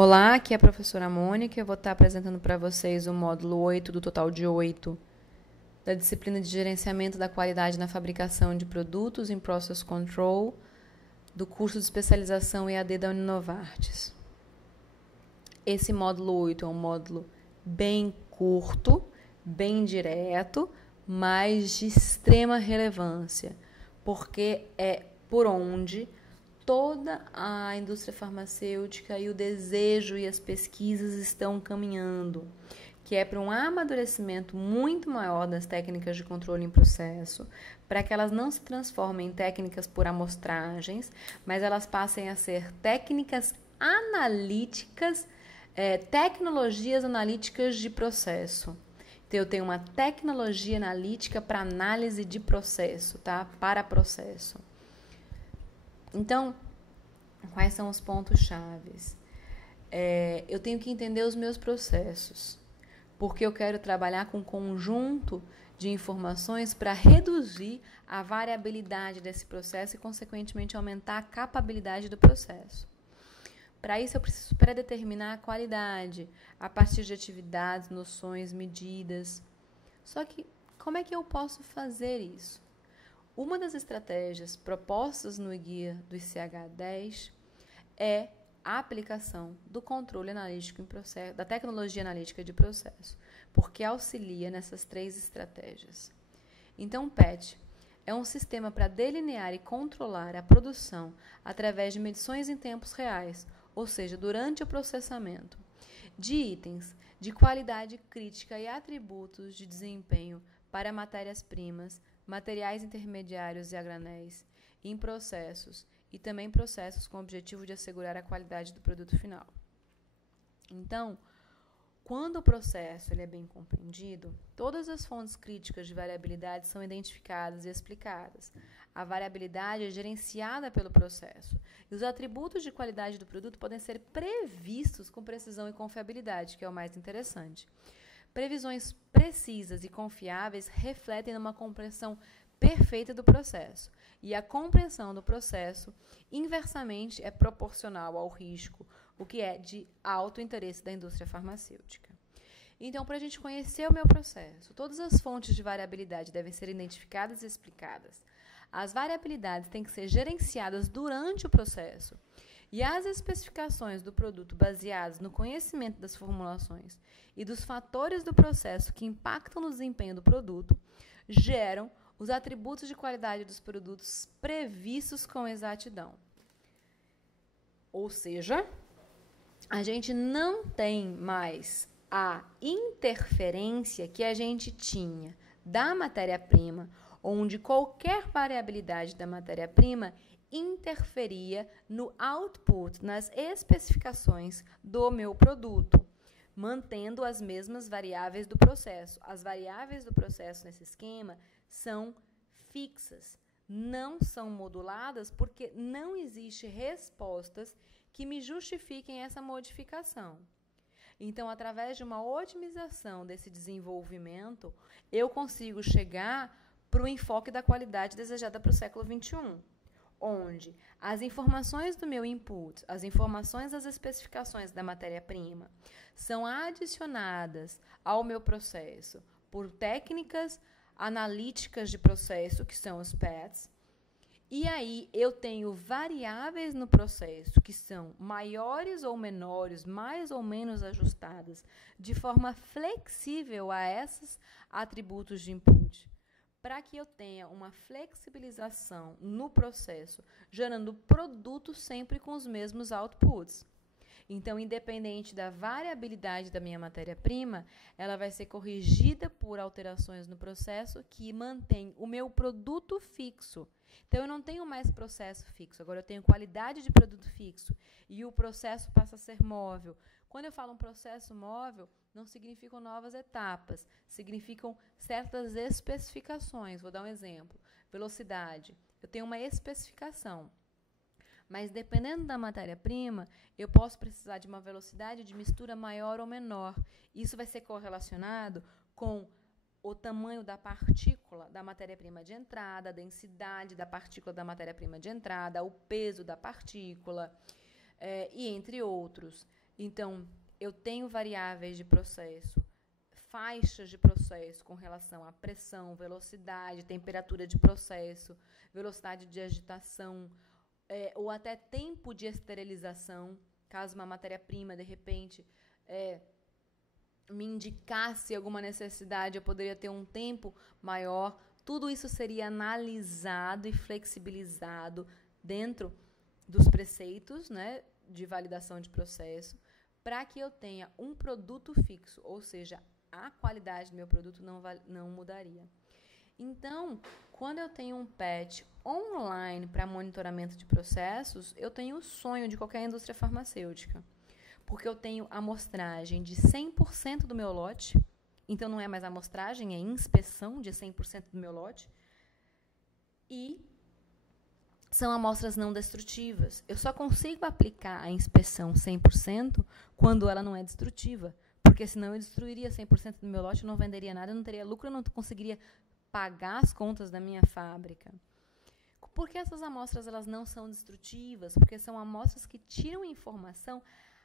Olá, aqui é a professora Mônica. Eu vou estar apresentando para vocês o módulo 8 do total de 8 da disciplina de gerenciamento da qualidade na fabricação de produtos em Process Control do curso de especialização EAD da Uninovartis. Esse módulo 8 é um módulo bem curto, bem direto, mas de extrema relevância, porque é por onde toda a indústria farmacêutica e o desejo e as pesquisas estão caminhando, que é para um amadurecimento muito maior das técnicas de controle em processo, para que elas não se transformem em técnicas por amostragens, mas elas passem a ser técnicas analíticas, tecnologias analíticas de processo. Então, eu tenho uma tecnologia analítica para análise de processo, tá? Para processo. Então, quais são os pontos chaves? Eu tenho que entender os meus processos, porque eu quero trabalhar com um conjunto de informações para reduzir a variabilidade desse processo e, consequentemente, aumentar a capabilidade do processo. Para isso, eu preciso predeterminar a qualidade a partir de atividades, noções, medidas. Só que, como é que eu posso fazer isso? Uma das estratégias propostas no guia do ICH-10 é a aplicação do controle analítico em processo, da tecnologia analítica de processo, porque auxilia nessas três estratégias. Então, o PET é um sistema para delinear e controlar a produção através de medições em tempos reais, ou seja, durante o processamento, de itens de qualidade crítica e atributos de desempenho para matérias-primas, materiais intermediários e a granéis, em processos e também processos com o objetivo de assegurar a qualidade do produto final. Então, quando o processo ele é bem compreendido, todas as fontes críticas de variabilidade são identificadas e explicadas. A variabilidade é gerenciada pelo processo e os atributos de qualidade do produto podem ser previstos com precisão e confiabilidade, que é o mais interessante. Previsões precisas e confiáveis refletem uma compreensão perfeita do processo, e a compreensão do processo inversamente é proporcional ao risco, o que é de alto interesse da indústria farmacêutica. Então, para a gente conhecer o meu processo, todas as fontes de variabilidade devem ser identificadas e explicadas. As variabilidades têm que ser gerenciadas durante o processo. E as especificações do produto baseadas no conhecimento das formulações e dos fatores do processo que impactam no desempenho do produto geram os atributos de qualidade dos produtos previstos com exatidão. Ou seja, a gente não tem mais a interferência que a gente tinha da matéria-prima, onde qualquer variabilidade da matéria-prima interferia no output, nas especificações do meu produto, mantendo as mesmas variáveis do processo. As variáveis do processo nesse esquema são fixas, não são moduladas porque não existem respostas que me justifiquem essa modificação. Então, através de uma otimização desse desenvolvimento, eu consigo chegar para o enfoque da qualidade desejada para o século XXI, onde as informações do meu input, as informações das especificações da matéria-prima, são adicionadas ao meu processo por técnicas analíticas de processo, que são os PETs, e aí eu tenho variáveis no processo que são maiores ou menores, mais ou menos ajustadas, de forma flexível a esses atributos de input, para que eu tenha uma flexibilização no processo, gerando produto sempre com os mesmos outputs. Então, independente da variabilidade da minha matéria-prima, ela vai ser corrigida por alterações no processo que mantém o meu produto fixo. Então, eu não tenho mais processo fixo, agora eu tenho qualidade de produto fixo e o processo passa a ser móvel. Quando eu falo um processo móvel, não significam novas etapas, significam certas especificações. Vou dar um exemplo. Velocidade. Eu tenho uma especificação. Mas, dependendo da matéria-prima, eu posso precisar de uma velocidade de mistura maior ou menor. Isso vai ser correlacionado com o tamanho da partícula da matéria-prima de entrada, a densidade da partícula da matéria-prima de entrada, o peso da partícula, e entre outros. Então, eu tenho variáveis de processo, faixas de processo com relação à pressão, velocidade, temperatura de processo, velocidade de agitação, ou até tempo de esterilização, caso uma matéria-prima, de repente, me indicasse alguma necessidade, eu poderia ter um tempo maior. Tudo isso seria analisado e flexibilizado dentro dos preceitos, né, de validação de processo, para que eu tenha um produto fixo, ou seja, a qualidade do meu produto não mudaria. Então, quando eu tenho um PET online para monitoramento de processos, eu tenho o sonho de qualquer indústria farmacêutica, porque eu tenho amostragem de 100% do meu lote, então não é mais amostragem, é inspeção de 100% do meu lote, e são amostras não destrutivas. Eu só consigo aplicar a inspeção 100% quando ela não é destrutiva, porque senão eu destruiria 100% do meu lote, não venderia nada, eu não teria lucro, eu não conseguiria pagar as contas da minha fábrica. Por que essas amostras elas não são destrutivas? Porque são amostras que tiram informação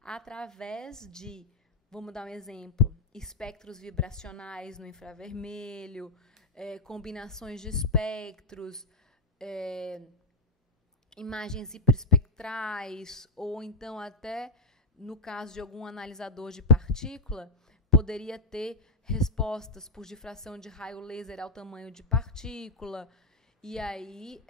através de, vamos dar um exemplo, espectros vibracionais no infravermelho, combinações de espectros, imagens hiperespectrais, ou então até, no caso de algum analisador de partícula, poderia ter respostas por difração de raio laser ao tamanho de partícula, e aí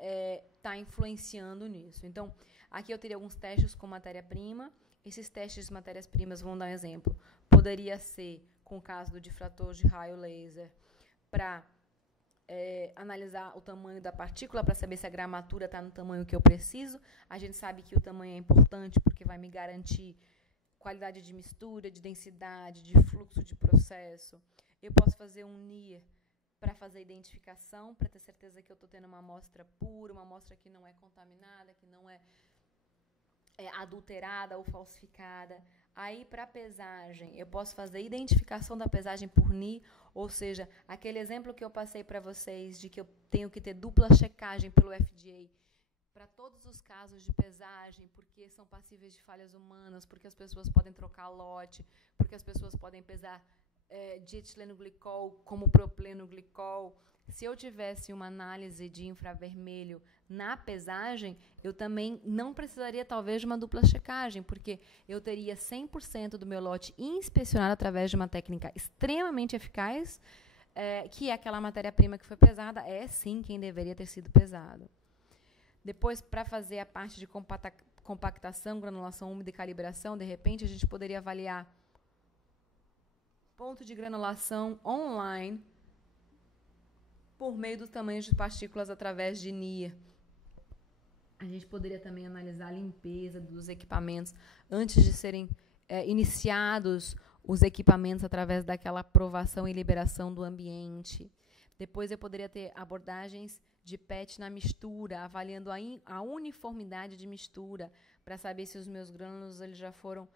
está influenciando nisso. Então, aqui eu teria alguns testes com matéria-prima. Esses testes de matérias-primas, vamos dar um exemplo, poderia ser, com o caso do difrator de raio laser, para analisar o tamanho da partícula, para saber se a gramatura está no tamanho que eu preciso. A gente sabe que o tamanho é importante porque vai me garantir qualidade de mistura, de densidade, de fluxo de processo. Eu posso fazer um NIR para fazer identificação, para ter certeza que eu estou tendo uma amostra pura, uma amostra que não é contaminada, que não é adulterada ou falsificada. Aí, para a pesagem, eu posso fazer identificação da pesagem por NIR, ou seja, aquele exemplo que eu passei para vocês de que eu tenho que ter dupla checagem pelo FDA para todos os casos de pesagem, porque são passíveis de falhas humanas, porque as pessoas podem trocar lote, porque as pessoas podem pesar dietileno-glicol como propileno-glicol. Se eu tivesse uma análise de infravermelho na pesagem, eu também não precisaria, talvez, de uma dupla checagem, porque eu teria 100% do meu lote inspecionado através de uma técnica extremamente eficaz, que é aquela matéria-prima que foi pesada, é sim quem deveria ter sido pesado. Depois, para fazer a parte de compactação, granulação úmida e calibração, de repente, a gente poderia avaliar ponto de granulação online por meio dos tamanhos de partículas através de NIR. A gente poderia também analisar a limpeza dos equipamentos antes de serem iniciados os equipamentos através daquela aprovação e liberação do ambiente. Depois eu poderia ter abordagens de PET na mistura, avaliando a uniformidade de mistura, para saber se os meus grânulos eles já foram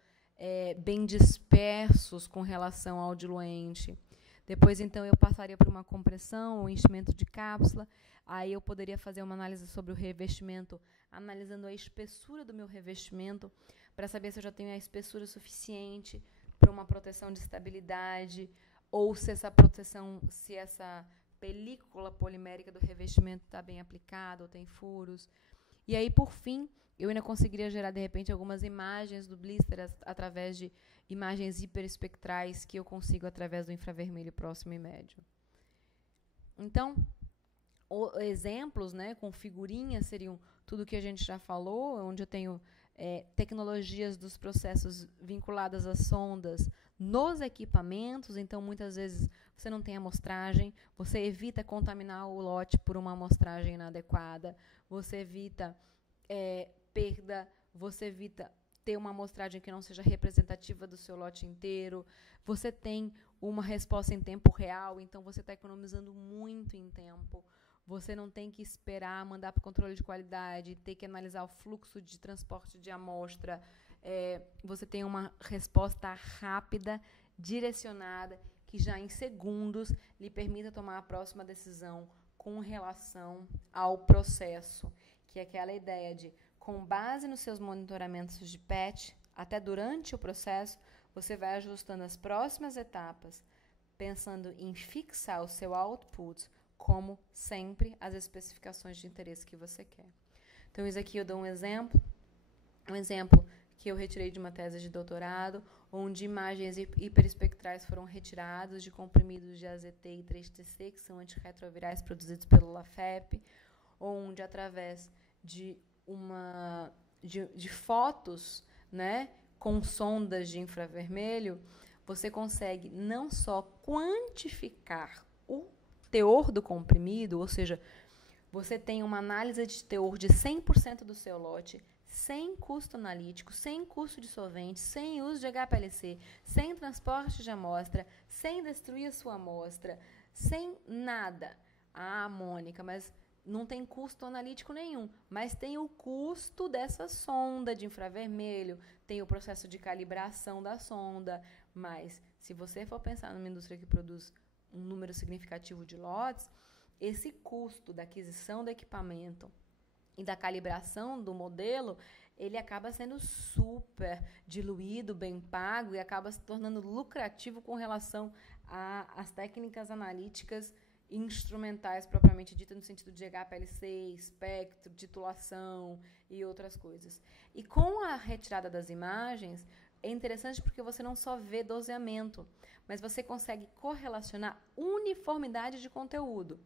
bem dispersos com relação ao diluente. Depois, então, eu passaria por uma compressão ou enchimento de cápsula. Aí eu poderia fazer uma análise sobre o revestimento, analisando a espessura do meu revestimento, para saber se eu já tenho a espessura suficiente para uma proteção de estabilidade, ou se essa proteção, se essa película polimérica do revestimento está bem aplicada ou tem furos. E aí, por fim, eu ainda conseguiria gerar, de repente, algumas imagens do blister através de imagens hiperespectrais que eu consigo através do infravermelho próximo e médio. Então, exemplos, né, com figurinhas seriam tudo que a gente já falou, onde eu tenho tecnologias dos processos vinculadas às sondas nos equipamentos. Então, muitas vezes, você não tem amostragem, você evita contaminar o lote por uma amostragem inadequada, você evita perda, você evita ter uma amostragem que não seja representativa do seu lote inteiro, você tem uma resposta em tempo real, então você está economizando muito em tempo. Você não tem que esperar, mandar para o controle de qualidade, ter que analisar o fluxo de transporte de amostra. Você tem uma resposta rápida, direcionada, que já em segundos lhe permita tomar a próxima decisão com relação ao processo, que é aquela ideia de, com base nos seus monitoramentos de PET, até durante o processo, você vai ajustando as próximas etapas, pensando em fixar o seu output, como sempre, as especificações de interesse que você quer. Então, isso aqui eu dou um exemplo que eu retirei de uma tese de doutorado, onde imagens hiperespectrais foram retiradas de comprimidos de AZT e 3-TC, que são antirretrovirais produzidos pelo LAFEP, onde através de fotos, né, com sondas de infravermelho, você consegue não só quantificar o teor do comprimido, ou seja, você tem uma análise de teor de 100% do seu lote, sem custo analítico, sem custo de solvente, sem uso de HPLC, sem transporte de amostra, sem destruir a sua amostra, sem nada. Ah, Mônica, mas não tem custo analítico nenhum, mas tem o custo dessa sonda de infravermelho, tem o processo de calibração da sonda, mas se você for pensar numa indústria que produz um número significativo de lotes, esse custo da aquisição do equipamento e da calibração do modelo, ele acaba sendo super diluído, bem pago e acaba se tornando lucrativo com relação às técnicas analíticas instrumentais propriamente dita, no sentido de HPLC, espectro, titulação e outras coisas. E com a retirada das imagens, é interessante porque você não só vê doseamento, mas você consegue correlacionar uniformidade de conteúdo.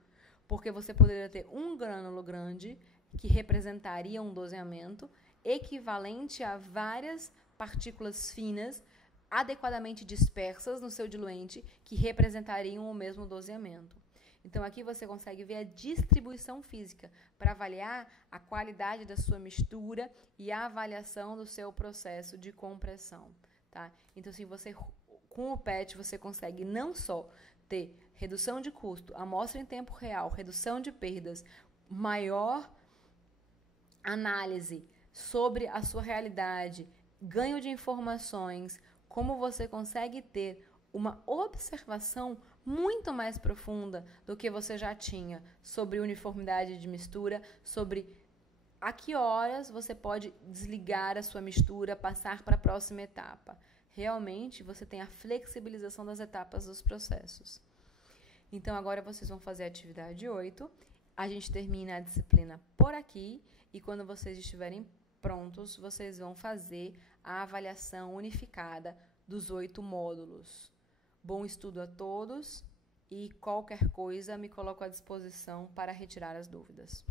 Porque você poderia ter um grânulo grande, que representaria um doseamento, equivalente a várias partículas finas, adequadamente dispersas no seu diluente, que representariam o mesmo doseamento. Então, aqui você consegue ver a distribuição física para avaliar a qualidade da sua mistura e a avaliação do seu processo de compressão. Tá? Então, assim, com o PET, você consegue não só ter redução de custo, amostra em tempo real, redução de perdas, maior análise sobre a sua realidade, ganho de informações, como você consegue ter uma observação muito mais profunda do que você já tinha sobre uniformidade de mistura, sobre a que horas você pode desligar a sua mistura, passar para a próxima etapa. Realmente, você tem a flexibilização das etapas dos processos. Então, agora vocês vão fazer a atividade 8. A gente termina a disciplina por aqui e quando vocês estiverem prontos, vocês vão fazer a avaliação unificada dos 8 módulos. Bom estudo a todos e qualquer coisa me coloco à disposição para retirar as dúvidas.